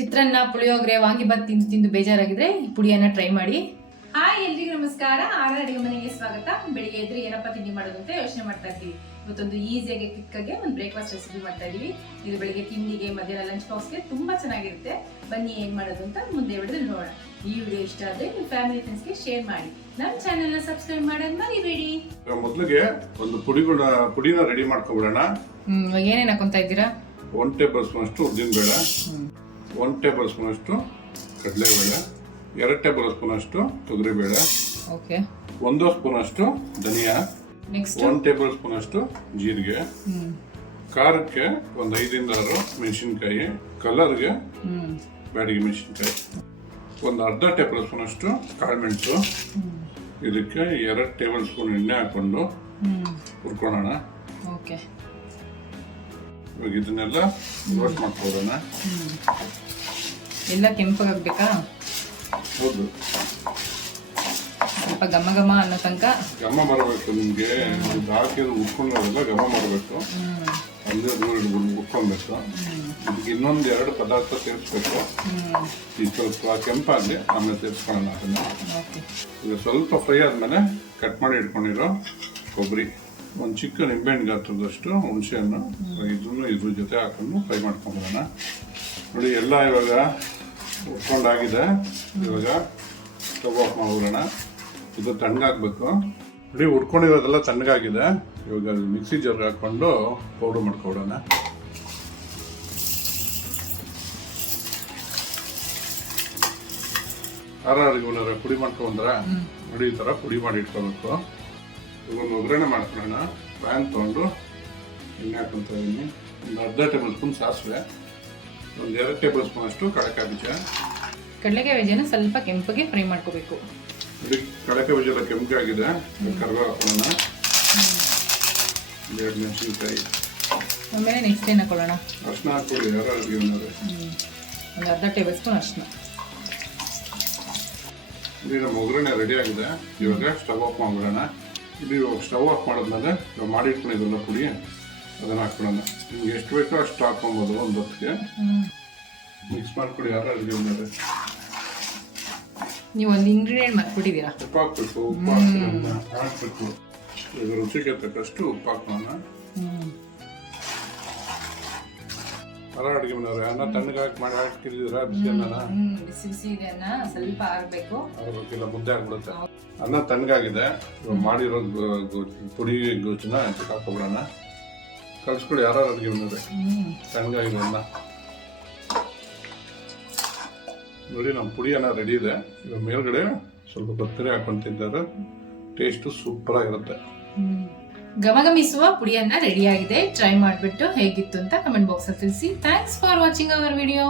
ಚಿತ್ರಾನ್ನ, ಪುಳಿಯೋಗರೆ, ವಾಂಗಿಬಾತ್ ತಿಂದು ಬೇಜಾರಾಗಿದ್ರೆ ಈ ಪುಡಿಯನ್ನ ಟ್ರೈ ಮಾಡಿ. ಹಾಯ್, ಎಲ್ರಿಗೂ ನಮಸ್ಕಾರ. ಆಗ ಅಡಿಗೆ ಮನೆಗೆ ಸ್ವಾಗತ. ಬೆಳಿಗ್ಗೆ ಎದ್ರೆ ಏನಪ್ಪ ತಿಂಡಿ ಮಾಡೋದು ಅಂತ ಯೋಚನೆ ಮಾಡ್ತಾ ಇದ್ದೀವಿ. ಇವತ್ತೊಂದು ಈಸಿಯಾಗಿ ಕ್ವಿಕ್ಕಾಗಿ ಒಂದು ಬ್ರೇಕ್ಫಾಸ್ಟ್ ರೆಸಿಪಿ ಮಾಡ್ತಾ ಇದೀವಿ. ಇದು ಬೆಳಿಗ್ಗೆ ತಿಂಡಿಗೆ, ಮಧ್ಯಾಹ್ನ ಲಂಚ್ ಬಾಕ್ಸ್ಗೆ ತುಂಬಾ ಚೆನ್ನಾಗಿರುತ್ತೆ. ಬನ್ನಿ ಏನ್ ಮಾಡೋದು ಅಂತ ಮುಂದೆ ವಿಡಿಯೋದಲ್ಲಿ ನೋಡೋಣ. ಈ ವಿಡಿಯೋ ಇಷ್ಟ ಆದ್ರೆ ನಿಮ್ಮ ಫ್ಯಾಮಿಲಿ ಫ್ರೆಂಡ್ಸ್ಗೆ ಶೇರ್ ಮಾಡಿ. ನಮ್ಮ ಚಾನೆಲ್ ನ ಸಬ್ಸ್ಕ್ರೈಬ್ ಮಾಡೋದು ಮರಿಬೇಡಿ. ಮೊದಲಿಗೆ ಒಂದು ಪುಡಿನ ರೆಡಿ ಮಾಡ್ಕೊಬಿಡೋಣ. ಇವಾಗ ಏನೇನು ಹಾಕೊಂತ ಇದ್ದೀರಾ? 1 ಟೇಬಲ್ ಸ್ಪೂನ್ ಅಷ್ಟು ಉದ್ದಿನಬೇಳೆ, 1 ಟೇಬಲ್ ಸ್ಪೂನ್ ಅಷ್ಟು ಕಡಲೆಬೇಳೆ, 2 ಟೇಬಲ್ ಸ್ಪೂನ್ ಅಷ್ಟು ತೊಗರಿಬೇಳೆ, ಓಕೆ, 1 ಸ್ಪೂನ್ ಅಷ್ಟು ಧನಿಯಾ, ನೆಕ್ಸ್ಟ್ 1 ಟೇಬಲ್ ಸ್ಪೂನ್ ಅಷ್ಟು ಜೀರಿಗೆ, ಖಾರಕ್ಕೆ ಒಂದು 5 ಇಂದ 6 ಮೆಣಸಿನ್ಕಾಯಿ, ಕಲರ್ಗೆ ಬ್ಯಾಡಿಗೆ ಮೆಣಸಿನ್ಕಾಯಿ, ಒಂದು ಅರ್ಧ ಟೇಬಲ್ ಸ್ಪೂನ್ ಅಷ್ಟು ಕಾಳುಮೆಣಸು, ಇದಕ್ಕೆ 2 ಟೇಬಲ್ ಸ್ಪೂನ್ ಎಣ್ಣೆ ಹಾಕೊಂಡು ಹುರ್ಕೊಳ್ಳೋಣ. ಓಕೆ, ಇವಾಗ ಇದನ್ನೆಲ್ಲ ರೋಸ್ಟ್ ಮಾಡ್ಕೊಳ್ಳೋಣ. ಎಲ್ಲ ಕೆಂಪಾಗಬೇಕಾ? ಹೌದು, ಸ್ವಲ್ಪ ಘಮ ಘಮ ಅನ್ನೋ ತನಕ ಘಮ ಬರಬೇಕು. ನಿಮ್ಗೆ ಹಾಕಿದ್ರು ಉಟ್ಕೊಂಡಾಗೆಲ್ಲ ಘಮ ಮಾಡಬೇಕು, ಅಂದ್ರೆ ಉಟ್ಕೊಬೇಕು. ಇದಕ್ಕೆ ಇನ್ನೊಂದು 2 ಪದಾರ್ಥ ಸೇರಿಸ್ಬೇಕು. ಇದು ಸ್ವಲ್ಪ ಕೆಂಪಾಗಿ ಆಮೇಲೆ ಸೇರಿಸ್ಕೊಳ್ಳೋಣ. ಅದನ್ನ ಇದು ಸ್ವಲ್ಪ ಫ್ರೈ ಆದ್ಮೇಲೆ ಕಟ್ ಮಾಡಿ ಇಟ್ಕೊಂಡಿರೋ ಕೊಬ್ಬರಿ, ಒಂದು ಚಿಕ್ಕ ನಿಂಬೆಹಣ್ಣು ಗಾತ್ರದಷ್ಟು ಹುಣಸೆಹಣ್ಣು, ಇದನ್ನು ಇದ್ರ ಜೊತೆ ಹಾಕೊಂಡು ಫ್ರೈ ಮಾಡ್ಕೊಂಡ್ಬರೋಣ. ನೋಡಿ, ಎಲ್ಲ ಇವಾಗ ಉಟ್ಕೊಂಡಾಗಿದೆ. ಇವಾಗ ಸ್ಟವ್ ಆಫ್ ಮಾಡ್ಬಿಡೋಣ. ಇದು ತಣ್ಣಗಾಗಬೇಕು. ನೋಡಿ, ಉಟ್ಕೊಂಡಿರೋದೆಲ್ಲ ತಣ್ಣಗಾಗಿದೆ. ಇವಾಗ ಮಿಕ್ಸಿ ಜಾರ್ಗೆ ಹಾಕೊಂಡು ಪೌಡರ್ ಮಾಡ್ಕೊಬಿಡೋಣ. ಅಡಿಗೆ ಪುಡಿ ಮಾಡ್ಕೊಂಡ್ರ ನೋಡಿ, ಈ ಥರ ಪುಡಿ ಮಾಡಿ ಇಟ್ಕೋಬೇಕು. ಇವಾಗ ಒಗ್ಗರಣೆ ಮಾಡ್ಕೊಳ್ಳೋಣ. ಪ್ಯಾನ್ ತೊಗೊಂಡು ಎಣ್ಣೆ ಹಾಕೊಂತ ಇದ್ದೀನಿ. ಒಂದು ಅರ್ಧ ಟೇಬಲ್ ಸ್ಪೂನ್ ಸಾಸಿವೆ, ಒಂದು 2 ಟೇಬಲ್ ಸ್ಪೂನ್ ಅಷ್ಟು ಕಡಲೆಕಾಯಿ ಬೀಜ. ಕಡಲೆಕಾಯಿ ಬೀಜನ ಸ್ವಲ್ಪ ಕೆಂಪಗೆ ಫ್ರೈ ಮಾಡ್ಕೋಬೇಕು. ನೋಡಿ, ಕಡಲೆಕಾಯಿ ಬೀಜ ಎಲ್ಲ ಕೆಂಪಾಗಿದೆ. ಕರಿಬೇವು ಹಾಕೊಳ್ಳೋಣ, 2 ಮೆಣಸಿನ್ಕಾಯಿ, ಆಮೇಲೆ ನೆಕ್ಸ್ಟ್ ಏನು ಹಾಕೊಳ್ಳೋಣ? ಅರ್ಶಿನ ಹಾಕೊಳ್ಳಿ. ಯಾರು ಅಡುಗೆ ಅನ್ನೋದು ಒಂದು ಅರ್ಧ ಟೇಬಲ್ ಸ್ಪೂನ್ ಅರ್ಶಿನ. ಇಲ್ಲಿ ನಮ್ಮ ಒಗ್ಗರಣೆ ರೆಡಿ ಆಗಿದೆ. ಇವಾಗ ಸ್ಟವ್ ಆಫ್ ಮಾಡ್ಬಿಡೋಣ. ಇದು ಇವಾಗ ಸ್ಟವ್ ಆಫ್ ಮಾಡಿದ್ಮೇಲೆ ನಾವು ಮಾಡಿಟ್ಕೊಂಡಿದ್ವಲ್ಲ ಪುಡಿ, ಅದನ್ನು ಹಾಕೊಳ್ಳೋಣ. ನಿಮ್ಗೆ ಎಷ್ಟು ಬೇಕೋ ಅಷ್ಟು ಹಾಕೊಬೋದು. ಒಂದು ಹೊತ್ತಿಗೆ ಮಿಕ್ಸ್ ಮಾಡ್ಕೊಳ್ಳಿ. ಯಾರು ಅಡುಗೆ ಅನ್ನೋದು ನೀವು ಒಂದು ಇಂಗ್ರೀಡಿಯೆಂಟ್ ಮಾಡ್ಬಿಟ್ಟಿದ್ದೀರಾ. ಉಪ್ಪು ಹಾಕ್ಬೇಕು. ಹಾಕ್ಬೇಕು. ಈಗ ರುಚಿಗೆ ತಕ್ಕಷ್ಟು ಉಪ್ಪು ಹಾಕೋಣ. ಅಡುಗೆ ಮನೆಯವ್ರೆ, ಅನ್ನ ತಣ್ಣಗೆ ಮಾಡಿ ಹಾಕಿದ್ದೀರಾ? ಬಿಸಿ ಅನ್ನ ಬಿಸಿ ಬಿಸಿ ಇದೆ. ಅನ್ನ ಸ್ವಲ್ಪ ಆಗಬೇಕು, ಆಗಬೇಕಿಲ್ಲ, ಮುದ್ದೆ ಆಗ್ಬಿಡುತ್ತೆ. ಅನ್ನ ತಣ್ಣಗಾಗಿದೆ. ಮಾಡಿರೋ ಪುಡಿ ಗೊಜ್ಜನ್ನ ಇದಕ್ಕೆ ಹಾಕೊಬಿಡೋಣ. ಕಲ್ಸ್ಕೊಡಿ. ಯಾರು ಅಡುಗೆ ಮನೆಯವ್ರೆ, ತಣ್ಣಗಾಗಿದೆ ಅನ್ನ. ನೋಡಿ, ನಮ್ಮ ಪುಡಿ ಅನ್ನ ರೆಡಿ ಇದೆ. ಇವಾಗ ಮೇಲ್ಗಡೆ ಸ್ವಲ್ಪ ಕೊತ್ತಂಬರಿ ಹಾಕೊಂತಿದ್ದಾರೆ. ಟೇಸ್ಟು ಸೂಪರ್ ಆಗಿರುತ್ತೆ. ಘಮಘಮಿಸುವ ಪುಡಿಯನ್ನ ರೆಡಿ ಆಗಿದೆ. ಟ್ರೈ ಮಾಡಿಬಿಟ್ಟು ಹೇಗಿತ್ತು ಅಂತ ಕಮೆಂಟ್ ಬಾಕ್ಸ್ ಅಲ್ಲಿ ತಿಳಿಸಿ. Thanks for watching our video.